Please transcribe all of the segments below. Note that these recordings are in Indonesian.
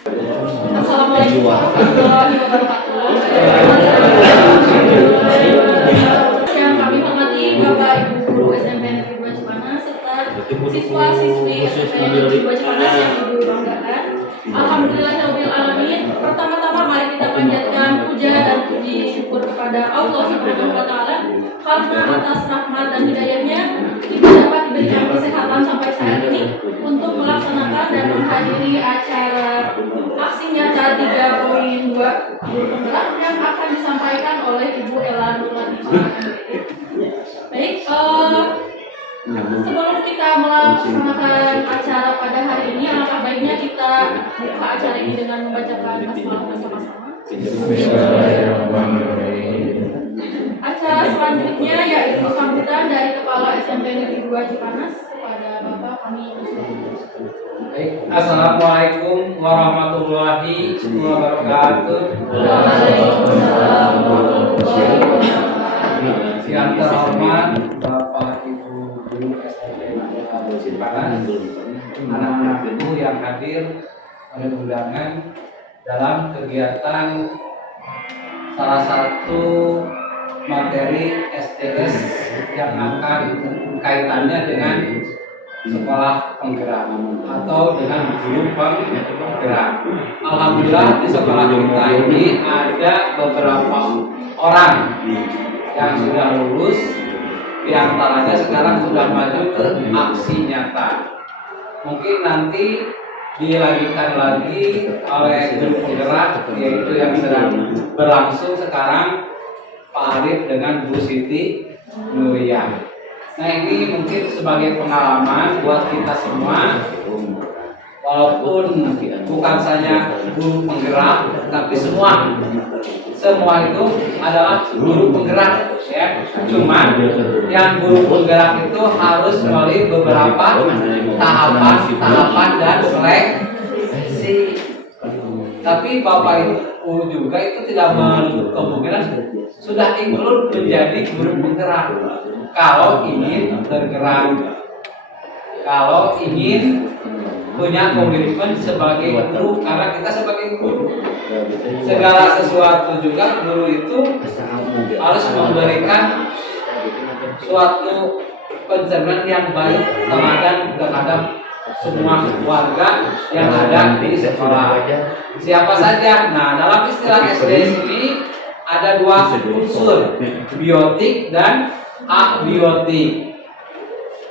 Assalamualaikum warahmatullahi wabarakatuh. Yang kami hormati Bapak Ibu Guru SMP Negeri 2 Cipanas serta siswa-siswi SMP Negeri 2 Cipanas yang Ibu banggakan. Alhamdulillahirabbil alamin. Pertama-tama mari kita panjatkan puja dan puji syukur kepada Allah Subhanahu wa taala karena atas rahmat dan hidayahnya kita dapat diberikan kesehatan sampai saat ini untuk melaksanakan dan menghadiri acara aksi nyata 3.2 guru penggerak yang akan disampaikan oleh Ibu Ella Nurlatifah. Baik, sebelum kita melaksanakan acara pada hari ini, alangkah baiknya kita buka acara ini dengan membacakan basmalah bersama-sama. Acara selanjutnya yaitu sambutan dari Kepala SMP Negeri 2 Cipanas kepada Bapak kami. Baik, Assalamualaikum warahmatullahi wabarakatuh. Waalaikumsalam warahmatullahi wabarakatuh. Yang terhormat Bapak Ibu Guru SMP Negeri 2 Cipanas, anak-anakku yang hadir pada undangan dalam kegiatan salah satu materi SDS yang akan kaitannya dengan sekolah penggerak atau dengan guru penggerak. Alhamdulillah di sekolah kita ini ada beberapa orang yang sudah lulus, di antaranya sekarang sudah maju ke aksi nyata. Mungkin nanti dilanjutkan lagi oleh guru penggerak, yaitu yang sedang berlangsung sekarang, Pak Arif dengan Bu Siti Nuriyah. Nah, ini mungkin sebagai pengalaman buat kita semua, walaupun bukan saja guru penggerak, tapi semua itu adalah guru penggerak, ya. Cuman yang guru penggerak itu harus melalui beberapa tahapan dan seleksi. Tapi Bapak Ibu juga itu tidak menutup kemungkinan sudah include menjadi guru penggerak kalau ingin bergerak, kalau ingin punya komitmen sebagai guru, karena kita sebagai guru segala sesuatu juga guru itu harus memberikan suatu pencerminan yang baik teladan terhadap semua warga yang ada di sekolah. Siapa saja? Nah, dalam istilah SDS ini ada dua unsur, biotik dan abiotik.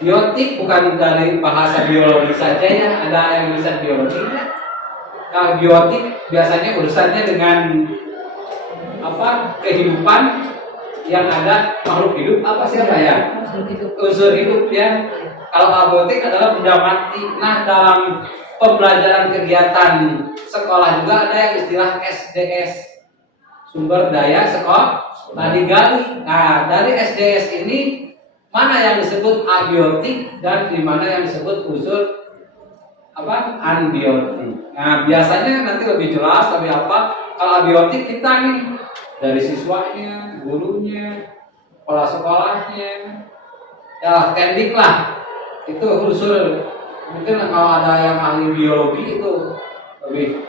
Biotik bukan dari bahasa biologi saja, ya, ada yang bisa biologi. Kalau biotik biasanya urusannya dengan kehidupan yang ada makhluk hidup, siapa ya? Unsur hidup, ya. Kalau abiotik adalah benda mati. Nah, dalam pembelajaran kegiatan sekolah juga ada yang istilah SDS, sumber daya sekolah digali. Nah, dari SDS ini mana yang disebut abiotik dan di mana yang disebut unsur anbiotik. Nah, biasanya nanti lebih jelas lebih kalau abiotik kita nih dari siswanya, gurunya, kepala sekolahnya, ya kendik lah. Itu unsur. Mungkin kalau ada yang ahli biologi itu lebih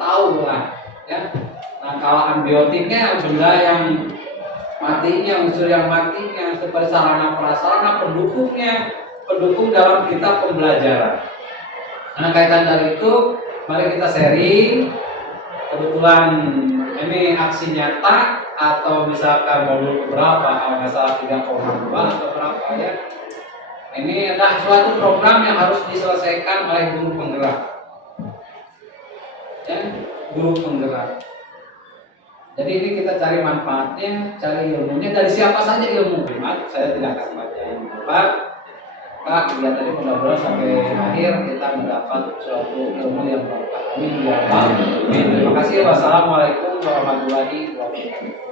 tahu lah, ya. Nah, kalau anbiotiknya benda yang matinya, unsur yang matinya, seperti sarana prasarana pendukung dalam kita pembelajaran. Nah, kaitan dari itu, mari kita sharing. Kebetulan ini aksi nyata atau misalkan modul berapa, masalah 3,2 atau berapa, ya. Ini adalah suatu program yang harus diselesaikan oleh guru penggerak, ya, guru penggerak. Jadi ini kita cari manfaatnya, cari ilmunya dari siapa saja ilmu. Saya tidak akan bacain lebar. Kegiatan ini mudah-mudahan sampai akhir kita mendapat suatu ilmu yang berkah. Amin ya Allah. Terima kasih. Wassalamualaikum warahmatullahi wabarakatuh.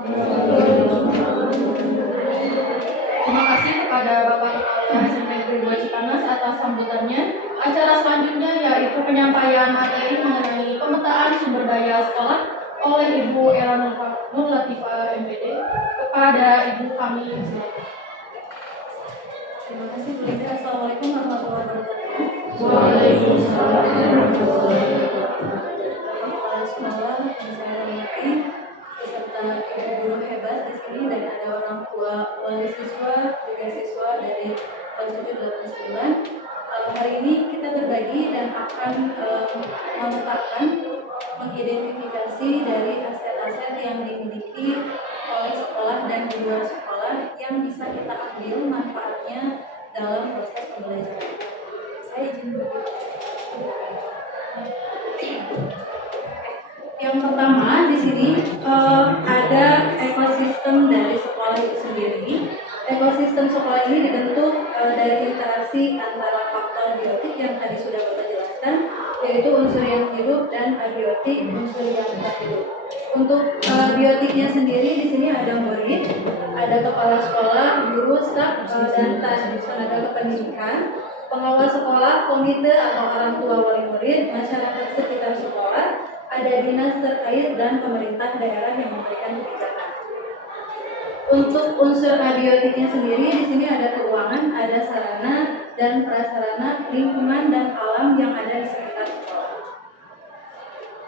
Terima kasih kepada Bapak Kepala SMP Negeri 2 Cipanas atas sambutannya. Acara selanjutnya yaitu penyampaian materi mengenai pemetaan sumber daya sekolah oleh Ibu Ella Nurlatifah MPD kepada Ibu kami. Terima kasih Bu Linda. Assalamualaikum warahmatullahi wabarakatuh. Waalaikumsalam warahmatullahi wabarakatuh. mengkaji dan akan menetapkan, mengidentifikasi dari aset-aset yang dimiliki oleh sekolah dan di luar sekolah yang bisa kita ambil manfaatnya dalam proses pembelajaran. Saya izin dulu. Yang pertama di sini ada ekosistem dari sekolah itu sendiri. Ekosistem sekolah ini dibentuk dari interaksi antara faktor biotik yang tadi sudah Bapak jelaskan, yaitu unsur yang hidup, dan abiotik, unsur yang tidak hidup. Untuk biotiknya sendiri di sini ada murid, ada kepala sekolah, guru, staf, dan tenaga kependidikan, pengawas sekolah, komite atau orang tua wali murid, masyarakat sekitar sekolah, ada dinas terkait, dan pemerintah daerah yang memberikan kebijakan. Untuk unsur abiotiknya sendiri di sini ada keuangan, ada sarana dan prasarana, lingkungan dan alam yang ada di sekitar sekolah.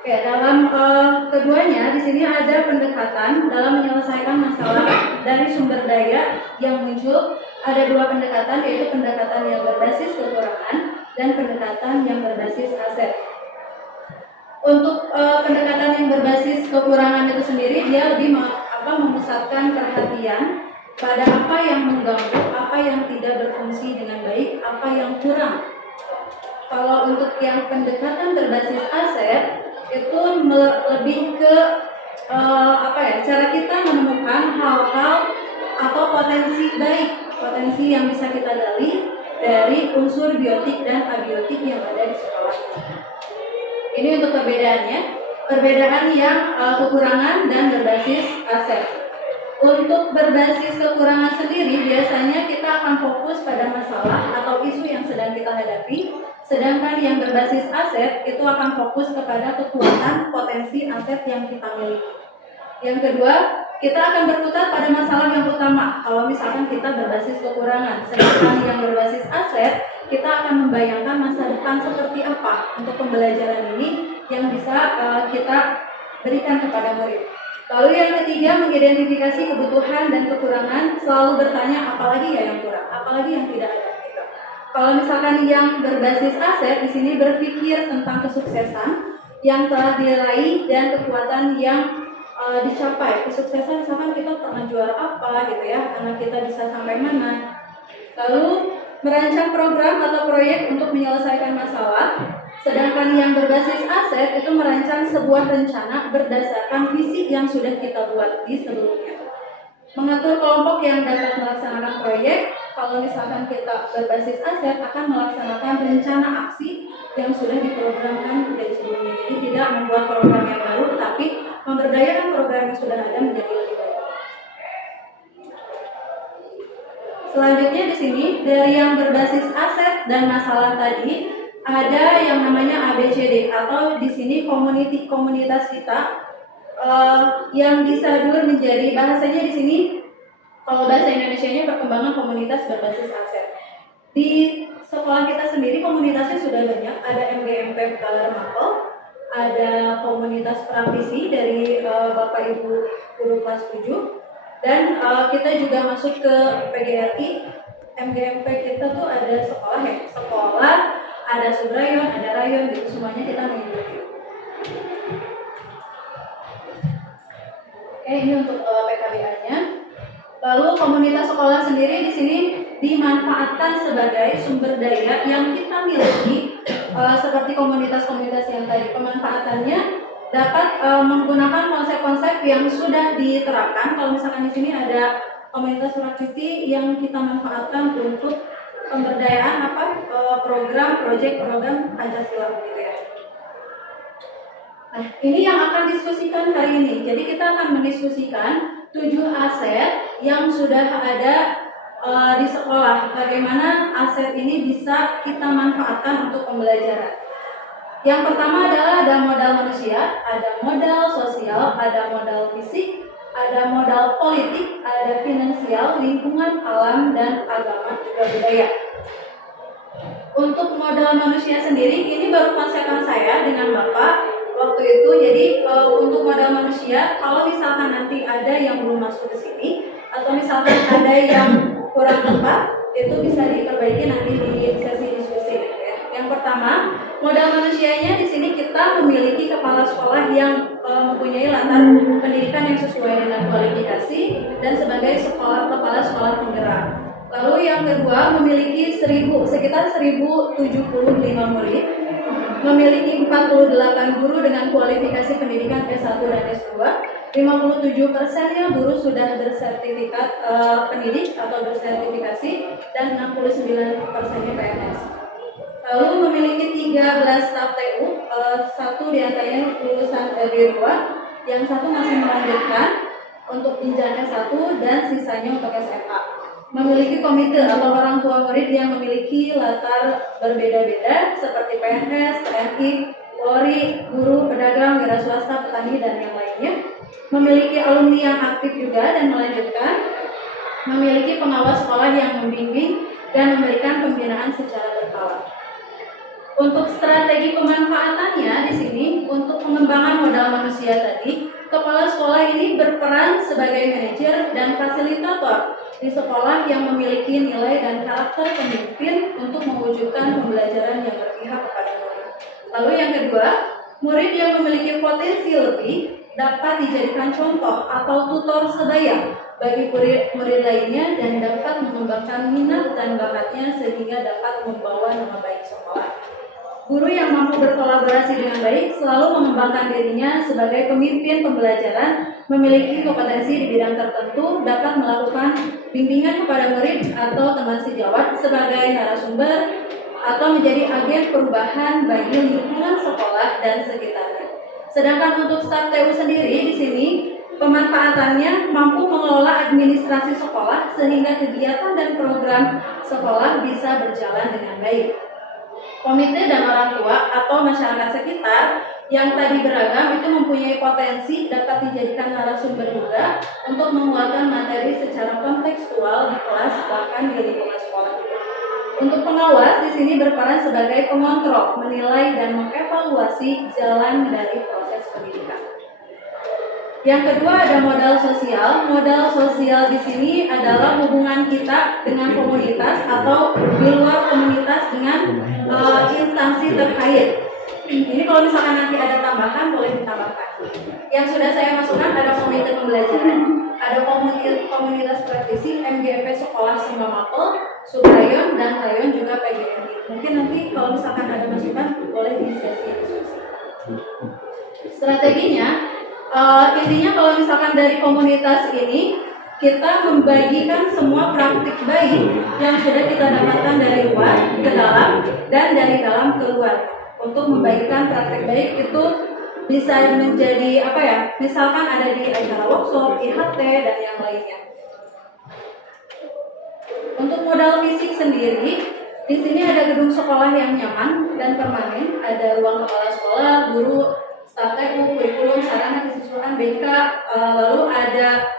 Oke, dalam keduanya di sini ada pendekatan dalam menyelesaikan masalah dari sumber daya yang muncul. Ada dua pendekatan, yaitu pendekatan yang berbasis kekurangan dan pendekatan yang berbasis aset. Untuk pendekatan yang berbasis kekurangan itu sendiri, dia lebih memusatkan perhatian pada apa yang mengganggu, apa yang tidak berfungsi dengan baik, apa yang kurang. Kalau untuk yang pendekatan berbasis aset itu lebih ke cara kita menemukan hal-hal atau potensi baik, potensi yang bisa kita gali dari unsur biotik dan abiotik yang ada di sekolah. Ini untuk perbedaannya, perbedaan yang kekurangan dan berbasis aset. Untuk berbasis kekurangan sendiri, biasanya kita akan fokus pada masalah atau isu yang sedang kita hadapi, sedangkan yang berbasis aset itu akan fokus kepada kekuatan potensi aset yang kita miliki. Yang kedua, kita akan berputar pada masalah yang utama kalau misalkan kita berbasis kekurangan, sedangkan yang berbasis aset kita akan membayangkan masa depan seperti apa untuk pembelajaran ini yang bisa kita berikan kepada murid. Lalu yang ketiga, mengidentifikasi kebutuhan dan kekurangan, selalu bertanya apalagi ya yang kurang, apalagi yang tidak ada. Gitu. Kalau misalkan yang berbasis aset di sini berpikir tentang kesuksesan yang telah diraih dan kekuatan yang dicapai. Kesuksesan misalkan kita pernah juara apa gitu ya, karena kita bisa sampai mana. Lalu merancang program atau proyek untuk menyelesaikan masalah, sedangkan yang berbasis aset itu merancang sebuah rencana berdasarkan visi yang sudah kita buat di sebelumnya. Mengatur kelompok yang dapat melaksanakan proyek, kalau misalkan kita berbasis aset akan melaksanakan rencana aksi yang sudah diprogramkan dari sebelumnya. Jadi tidak membuat program yang baru, tapi memberdayakan program yang sudah ada menjadi lebih baik. Selanjutnya di sini dari yang berbasis aset dan masalah tadi ada yang namanya ABCD atau di sini komunitas kita yang disadur menjadi bahasanya di sini kalau bahasa Indonesianya perkembangan komunitas berbasis aset. Di sekolah kita sendiri komunitasnya sudah banyak, ada MGMP Color Mapel, ada komunitas praktisi dari Bapak Ibu guru kelas 7. Dan kita juga masuk ke PGRI. MGMP kita tuh ada sekolah ya, sekolah, ada subrayon, ada rayon, gitu semuanya kita mengikuti. Oke, ini untuk PKBA-nya. Lalu komunitas sekolah sendiri di sini dimanfaatkan sebagai sumber daya yang kita miliki, seperti komunitas-komunitas yang tadi. Pemanfaatannya dapat menggunakan konsep-konsep yang sudah diterapkan. Kalau misalkan di sini ada komunitas praktisi yang kita manfaatkan untuk pemberdayaan program Pancasila gitu ya. Nah, ini yang akan diskusikan hari ini. Jadi kita akan mendiskusikan 7 aset yang sudah ada di sekolah. Bagaimana aset ini bisa kita manfaatkan untuk pembelajaran. Yang pertama adalah ada modal manusia, ada modal sosial, ada modal fisik, ada modal politik, ada finansial, lingkungan, alam, dan agama juga budaya. Untuk modal manusia sendiri, ini baru konsepan saya dengan Bapak waktu itu. Jadi untuk modal manusia, kalau misalkan nanti ada yang belum masuk ke sini, atau misalkan ada yang kurang tepat, itu bisa diperbaiki nanti di sesi diskusi. Yang Yang pertama, modal manusianya di sini kita memiliki kepala sekolah yang mempunyai latar pendidikan yang sesuai dengan kualifikasi dan sebagai kepala sekolah penggerak. Lalu yang kedua, memiliki sekitar 1075 murid, memiliki 48 guru dengan kualifikasi pendidikan S1 dan S2, 57%-nya guru sudah bersertifikat pendidik atau bersertifikasi, dan 69%-nya PNS. Lalu memiliki 13 staf TU, satu diantaranya lulusan D2, yang satu masih melanjutkan untuk jenjang S1 dan sisanya untuk SMA. Memiliki komite atau orang tua murid yang memiliki latar berbeda-beda seperti PNS, TNI, Polri, guru, pedagang, wira swasta, petani, dan yang lainnya. Memiliki alumni yang aktif juga dan melanjutkan. Memiliki pengawas sekolah yang membimbing dan memberikan pembinaan secara berkala. Untuk strategi pemanfaatannya di sini untuk pengembangan modal manusia tadi, kepala sekolah ini berperan sebagai manajer dan fasilitator di sekolah yang memiliki nilai dan karakter pemimpin untuk mewujudkan pembelajaran yang berpihak kepada murid. Lalu yang kedua, murid yang memiliki potensi lebih dapat dijadikan contoh atau tutor sebaya bagi murid lainnya dan dapat mengembangkan minat dan bakatnya sehingga dapat membawa nama baik sekolah. Guru yang mampu berkolaborasi dengan baik selalu mengembangkan dirinya sebagai pemimpin pembelajaran, memiliki kompetensi di bidang tertentu, dapat melakukan bimbingan kepada murid atau teman sejawat sebagai narasumber atau menjadi agen perubahan bagi lingkungan sekolah dan sekitarnya. Sedangkan untuk staf TU sendiri di sini pemanfaatannya mampu mengelola administrasi sekolah sehingga kegiatan dan program sekolah bisa berjalan dengan baik. Komite dan orang tua atau masyarakat sekitar yang tadi beragam itu mempunyai potensi dapat dijadikan narasumber juga untuk menguatkan materi secara kontekstual di kelas bahkan di lingkungan sekolah juga. Untuk pengawas di sini berperan sebagai pengontrol, menilai dan mengevaluasi jalan dari proses pendidikan. Yang kedua ada modal sosial. Modal sosial di sini adalah hubungan kita dengan komunitas atau di luar komunitas dengan instansi terkait. Ini kalau misalkan nanti ada tambahan boleh ditambahkan. Yang sudah saya masukkan ada komite pembelajaran, ada komunitas praktisi, MGP Sekolah Simba Mapel, Subrayon, dan Rayon juga PGMI. Mungkin nanti kalau misalkan ada masukan boleh di sesi diskusi. Strateginya intinya kalau misalkan dari komunitas ini kita membagikan semua praktik baik yang sudah kita dapatkan dari luar ke dalam dan dari dalam ke luar. Untuk membagikan praktik baik itu bisa menjadi misalkan ada di acara workshop, IHT, dan yang lainnya. Untuk modal fisik sendiri, di sini ada gedung sekolah yang nyaman dan permanen, ada ruang kepala sekolah, guru, staf TU, kurikulum, sarana kesiswaan, BK, lalu ada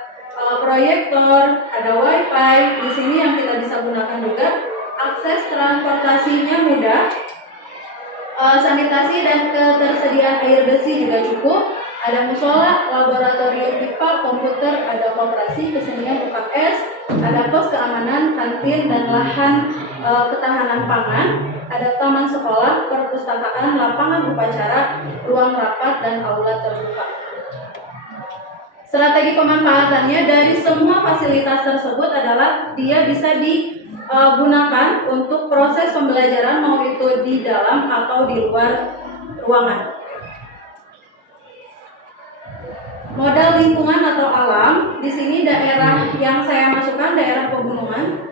proyektor, ada wifi. Di sini yang kita bisa gunakan juga. Akses transportasinya mudah, sanitasi dan ketersediaan air bersih juga cukup. Ada musola, laboratorium IPA, komputer, ada koperasi, kesenian UKS, ada pos keamanan, kantin, dan lahan ketahanan pangan. Ada taman sekolah, perpustakaan, lapangan upacara, ruang rapat, dan aula terbuka. Strategi pemanfaatannya dari semua fasilitas tersebut adalah dia bisa digunakan untuk proses pembelajaran mau itu di dalam atau di luar ruangan. Modal lingkungan atau alam, di sini daerah yang saya masukkan daerah pegunungan,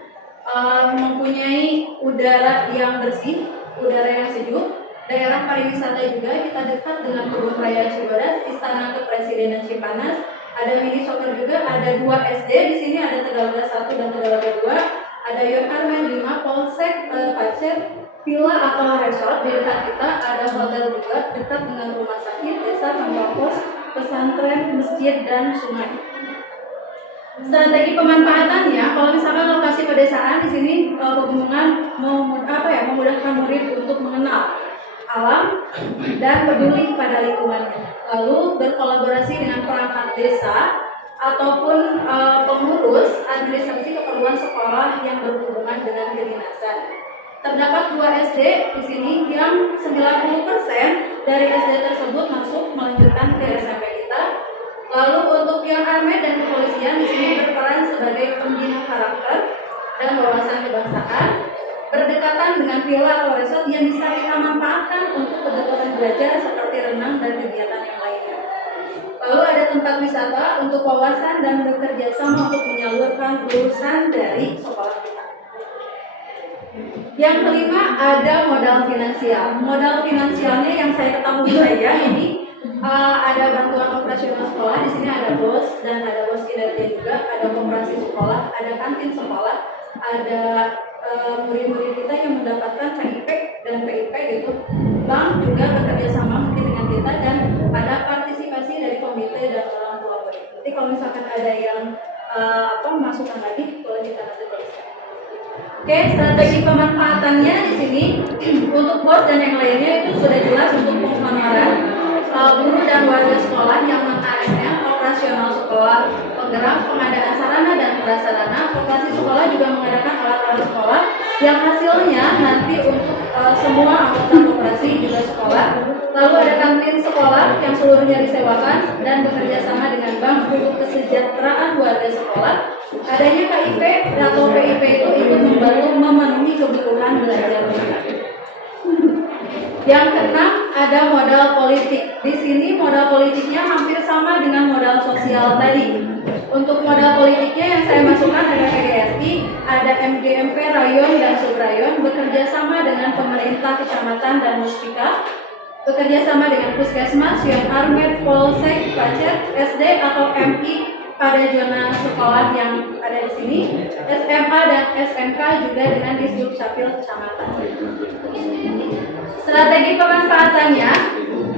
mempunyai udara yang bersih, udara yang sejuk. Daerah pariwisata juga, kita dekat dengan Kebun Raya Cibodas, Istana Kepresidenan Cipanas, ada mini soccer juga, ada 2 SD di sini, ada Tegalega 1 dan Tegalega 2, ada Yon Armen 5, Polsek, Pacet, villa atau resort di dekat kita, ada hotel juga dekat dengan rumah sakit, desa, kantor pos, pesantren, masjid, dan sungai. Strategi pemanfaatannya, kalau misalkan lokasi pedesaan di sini pegunungan memudahkan murid untuk mengenal alam dan peduli pada lingkungannya. Lalu berkolaborasi dengan perangkat desa ataupun pengurus administrasi keperluan sekolah yang berhubungan dengan kedinasan. Terdapat 2 SD di sini yang 90% dari SD tersebut masuk melanjutkan ke SMP kita. Lalu untuk yang armet dan kepolisian di sini berperan sebagai pembina karakter dan wawasan kebangsaan, berdekatan dengan villa atau resort yang bisa kita manfaatkan untuk kebutuhan belajar seperti renang dan kegiatan yang lainnya. Lalu ada tempat wisata untuk wawasan dan bekerja sama untuk menyalurkan lulusan dari sekolah kita. Yang kelima ada modal finansial. Modal finansialnya yang saya ketahui saja ini ada bantuan operasional sekolah. Di sini ada BOS dan ada BOS kinerja juga, ada koperasi sekolah, ada kantin sekolah, ada murid-murid kita yang mendapatkan CIP dan PIP gitu. Bank juga bekerja sama mungkin dengan kita dan ada partisipasi dari komite dan orang tua murid. Nanti kalau misalkan ada yang masukan lagi boleh kita nanti tuliskan. Oke, strategi pemanfaatannya di sini untuk BOS dan yang lainnya itu sudah jelas untuk pengamanan guru dan warga sekolah yang meng-ASN, operasional sekolah, penggerak, pengadaan sarana dan prasarana. Operasi sekolah juga mengadakan alat-alat sekolah yang hasilnya nanti untuk semua anggota operasi juga sekolah. Lalu ada kantin sekolah yang seluruhnya disewakan dan bekerja sama dengan bank untuk kesejahteraan warga sekolah. Adanya KIP atau PIP itu ikut membantu memenuhi kebutuhan belajar mereka. Yang keenam ada modal politik. Di sini modal politiknya hampir sama dengan modal sosial tadi. Untuk modal politiknya yang saya masukkan ada PGRI, ada MGMP Rayon dan Subrayon, bekerja sama dengan pemerintah kecamatan dan Muspika, bekerja sama dengan Puskesmas, Yon Armet, Polsek, Pacet, SD atau MI pada zona sekolah yang ada di sini, SMA dan SMK juga dengan Disduk Capil Kecamatan. Strategi pemanfaatannya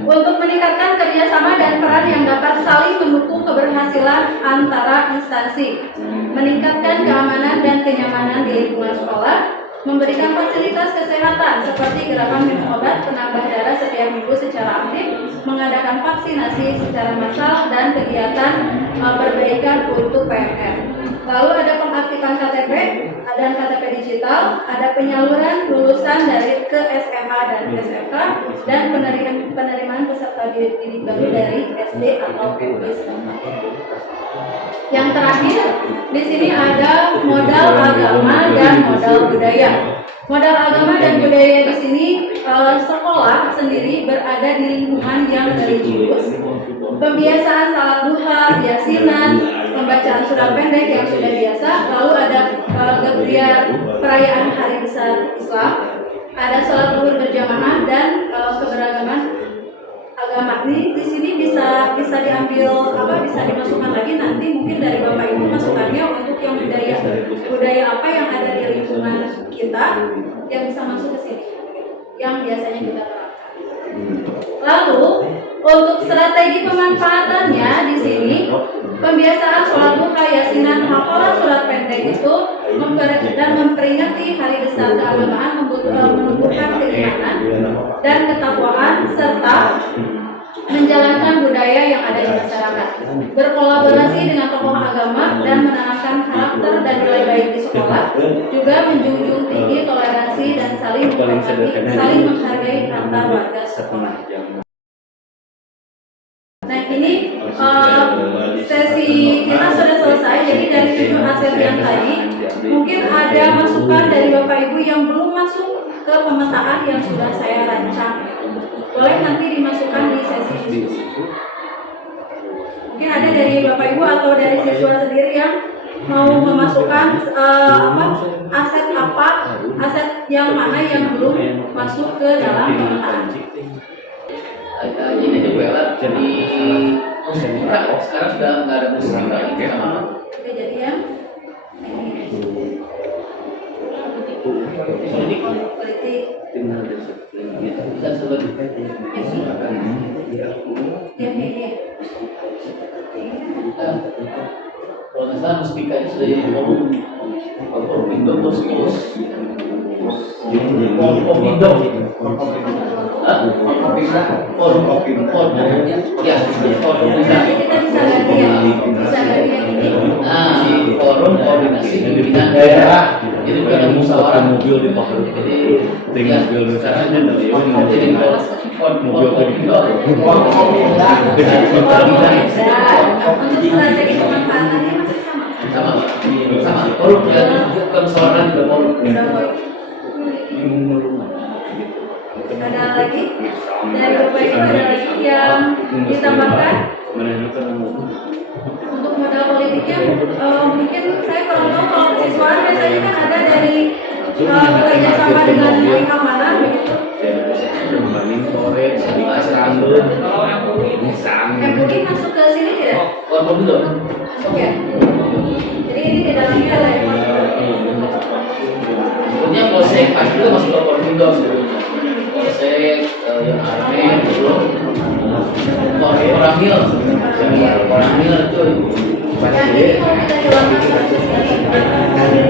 untuk meningkatkan kerjasama dan peran yang dapat saling mendukung keberhasilan antara instansi, meningkatkan keamanan dan kenyamanan di lingkungan sekolah, memberikan fasilitas kesehatan seperti gerakan minum obat penambah darah setiap minggu secara aktif, mengadakan vaksinasi secara massal dan kegiatan perbaikan untuk PMR. Lalu ada pengaktifan KTP dan KTP digital, ada penyaluran lulusan dari ke SMA dan SMK, dan penerimaan peserta didik baru dari SD atau PUD. Yang terakhir, di sini ada modal agama dan modal budaya. Modal agama dan budaya di sini sekolah sendiri berada di lingkungan yang religius. Pembiasaan salat duha, yasinan, pembacaan surah pendek yang sudah biasa. Lalu ada perayaan hari besar Islam, ada salat zuhur berjamaah dan keberagaman agama. Ini di sini bisa diambil bisa dimasukkan lagi nanti mungkin dari Bapak Ibu masukannya untuk yang budaya apa yang ada di lingkungan kita yang bisa masuk ke sini yang biasanya kita terapkan. Lalu untuk strategi pemanfaatannya di sini pembiasaan sholat duha, yasinan, hafalan surat pendek itu dan memperingati hari besar keagamaan menumbuhkan keimanan dan ketakwaan serta menjalankan budaya yang ada di masyarakat, berkolaborasi dengan tokoh agama dan menanamkan karakter dan nilai baik di sekolah, juga menjunjung tinggi toleransi dan saling menghargai antar warga sekolah. Nah ini sesi kita sudah selesai. Jadi dari 7 hasil yang tadi mungkin ada masukan dari Bapak Ibu yang belum masuk ke pemetaan yang sudah saya rancang. Boleh nanti dimasukkan di sesi diskusi. Mungkin ada dari Bapak Ibu atau dari siswa sendiri yang mau memasukkan aset yang mana yang belum masuk ke dalam pemetaan. Ini juga jadi musika sekarang sudah nggak ada musika lagi sama. Oke, jadi yang politik Bisa seperti kalau nggak salah musika ini sudah jadi Indo terus Indo Ya, forum Nanti kita bisa ganti ya, bisa ganti yang ini. Nah, forum koordinasi pimpinan daerah itu bukan musyawarah mobil di bawah ya. mobil misalnya dari Jadi mobil Untuk strategi pemanfaatannya masih sama. sama forum ya, bukan musyawarah juga forum. Udah boleh. Ada lagi dari Bapak Ibu, ada lagi yang ditambahkan untuk modal politiknya. Mungkin saya kurang tahu kalau kesiswaan biasanya kan ada dari bekerja sama dengan pihak mana begitu. sore di Asrandul MUI masuk ke sini tidak? Forum dulu. Masuk ya. Jadi ini tidak lagi ada yang masuk. Sebetulnya polsek pasti itu masuk ke forum dulu sebetulnya. Polsek yang army belum. Koramil itu Yang ini mau kita jelaskan satu sekali.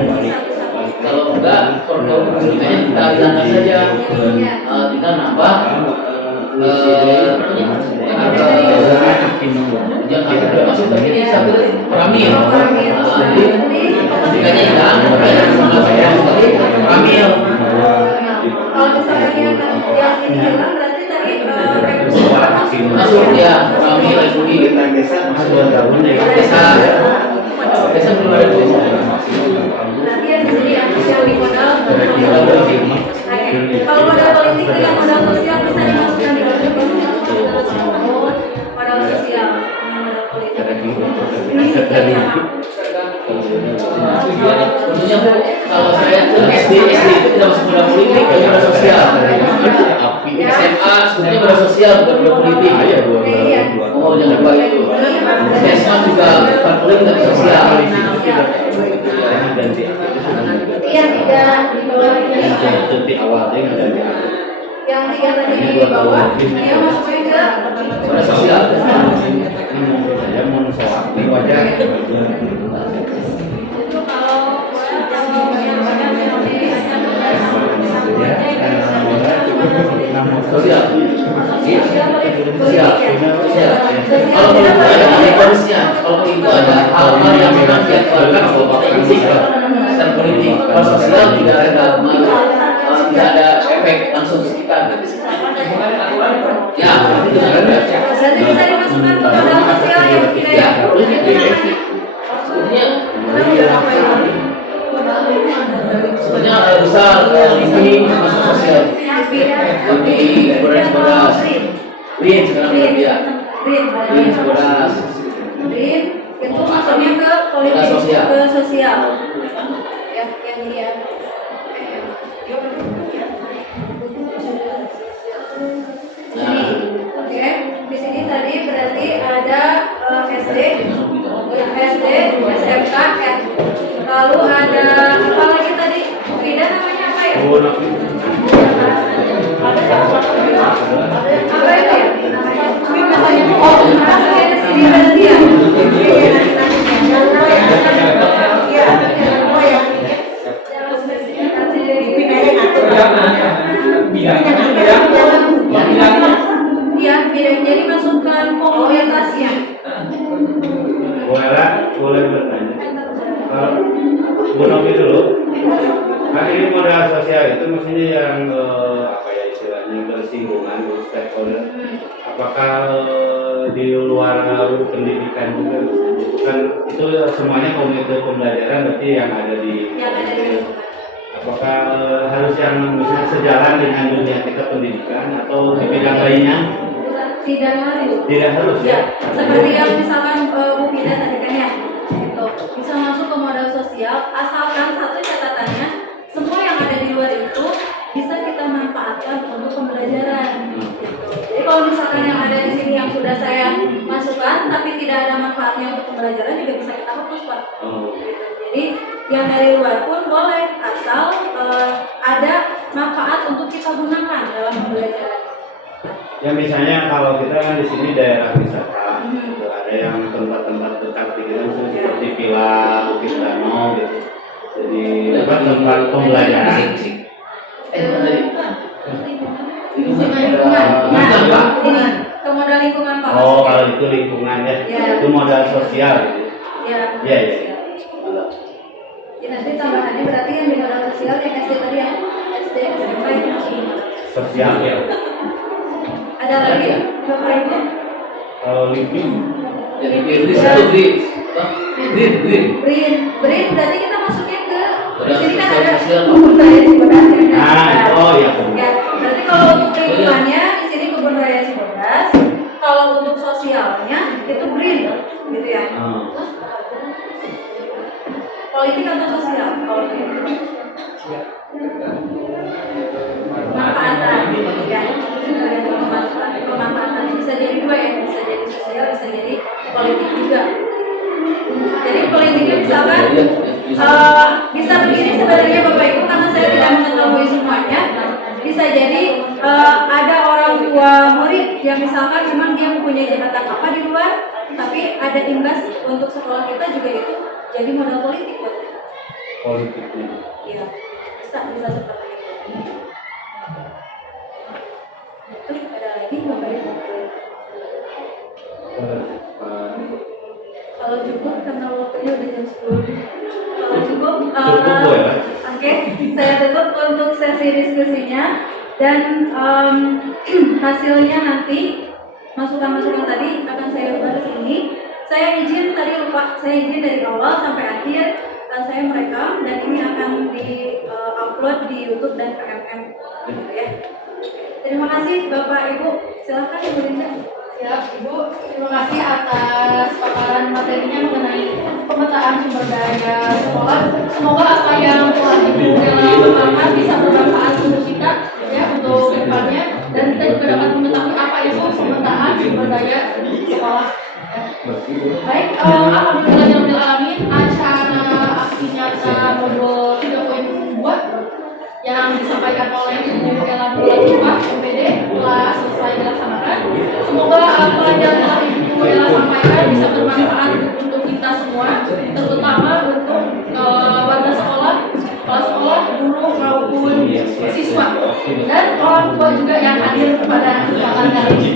kalau enggak koordinasinya kita hilangkan saja. Tinggal nambah yang ada sudah masuk tapi ini satu Koramil. Jadi ketiganya hilang, sama saya sekali Koramil. Kalau misalnya yang ini hilang berarti tadi Masuk ya Koramil MUI. Desa belum ada tulisan. nanti yang di sini yang di modal politik. Kalau modal politik itu yang modal sosial bisa dimasukkan di dalam modal sosial, modal politik. Ini sih Tentunya Bu, kalau saya ke SD itu tidak masuk modal politik, hanya modal sosial. SMA sebetulnya modal sosial bukan modal politik. Oh jangan lupa itu. SMA juga bukan politik tapi sosial. yang tidak di bawah ini, di awalnya yang tiga tadi di bawah, dia masuknya ke Modal sosial. saya mau soal ini wajah itu kalau yang ada Sosial. sosial, Sosial. Kalau itu ada harusnya, kalau itu ada hal-hal yang memang diaturkan oleh Bapak Ibu dan politik. Kalau sosial tidak ada tidak ada efek langsung ke kita. Ya, itu ada. berarti bisa dimasukkan ke modal sosial yang tidak Ya, sebenarnya besar ini masuk sosial. Tapi beras, Rin sekarang ya. Rin beras. Rin itu masuknya ke politik, Ke sosial. ke sosial. Ya, yang dia. Nah, Oke, di sini tadi berarti ada SD, SMK, ya. Lalu ada apa lagi tadi? Frida namanya apa ya? Apa itu ya? Oh, masuknya ke sini berarti ya? Iya, bidang jadi masukkan komunitasnya. boleh bertanya kalau Bu Novi dulu kan ini modal sosial itu maksudnya yang apa ya istilahnya bersinggungan stakeholder apakah di luar pendidikan juga kan itu semuanya komite pembelajaran berarti yang ada di apakah harus yang misalnya sejalan dengan dunia kita pendidikan atau di bidang lainnya? Tidak harus. Tidak harus ya. Seperti yang misalkan Bu Fida tadi kan ya, itu bisa masuk ke modal sosial asalkan satu catatannya semua yang ada di luar itu bisa kita manfaatkan untuk pembelajaran. Gitu. Jadi kalau misalkan yang ada di sini yang sudah saya masukkan tapi tidak ada manfaatnya untuk pembelajaran juga bisa kita hapus Pak. Gitu. Jadi yang dari luar pun boleh asal ada manfaat untuk kita gunakan dalam pembelajaran. Ya misalnya kalau kita kan di sini daerah wisata, ada yang tempat-tempat dekat gitu seperti Villa Bukit Danau gitu. Jadi tempat pembelajaran. Lingkungan, lingkungan. Lingkungan, Pak. Ini ke modal lingkungan Pak. Oh, kalau itu lingkungan ya. Ya. Itu modal sosial. Ya. Iya, iya. Ya, nanti tambahannya berarti yang di modal sosial yang SD tadi ya, SD, SMP itu masih Sosial ya. ada lagi Bapak Ibu? Kalau living Jadi Firlis itu Brin berarti kita masuknya ke di sini kan ada Sosial. kebun raya Cibodas ya. Nah, oh iya. Ya, berarti kalau untuk lingkungannya di sini kebun raya Cibodas, kalau untuk sosialnya itu Brin gitu ya. Politik atau sosial? Kalau gitu. Pemanfaatan, ya. Tergantung pemanfaatan. Bisa jadi dua ya, bisa jadi sosial, bisa jadi politik juga. Jadi politiknya misalkan bisa begini sebenarnya Bapak Ibu karena saya tidak mengetahui semuanya. Bisa jadi ada orang tua murid yang misalkan memang dia mempunyai jabatan apa di luar, tapi ada imbas untuk sekolah kita juga itu jadi modal politik buat kita. politiknya. Iya, bisa seperti itu. Terus ada lagi Bapak Ibu? Kalau cukup karena waktunya udah jam 10. Kalau cukup, Cukup, Bu, ya? Oke, saya tutup untuk sesi diskusinya dan hasilnya nanti masukan-masukan tadi akan saya ubah ke sini. Saya izin tadi lupa, saya izin dari awal sampai akhir saya merekam dan ini akan di upload di YouTube dan PMM gitu ya. Terima kasih Bapak Ibu, silakan Ibu Linda. Ya, Ibu, terima kasih atas paparan materinya mengenai pemetaan sumber daya sekolah. Semoga apa yang telah Ibu lakukan bisa bermanfaat untuk kita ya untuk kedepannya dan kita juga dapat mengetahui apa itu pemetaan sumber daya sekolah. Ya. Baik, alhamdulillahirobbilalamin, acara aksi nyata modul 3.2 yang disampaikan oleh Ibu Ella Nurullah MPD telah selesai dilaksanakan. Semoga apa yang telah Ibu Ella sampaikan bisa bermanfaat untuk kita semua, terutama untuk warga sekolah, kepala sekolah, guru maupun siswa dan orang tua juga yang hadir pada kesempatan kali ini.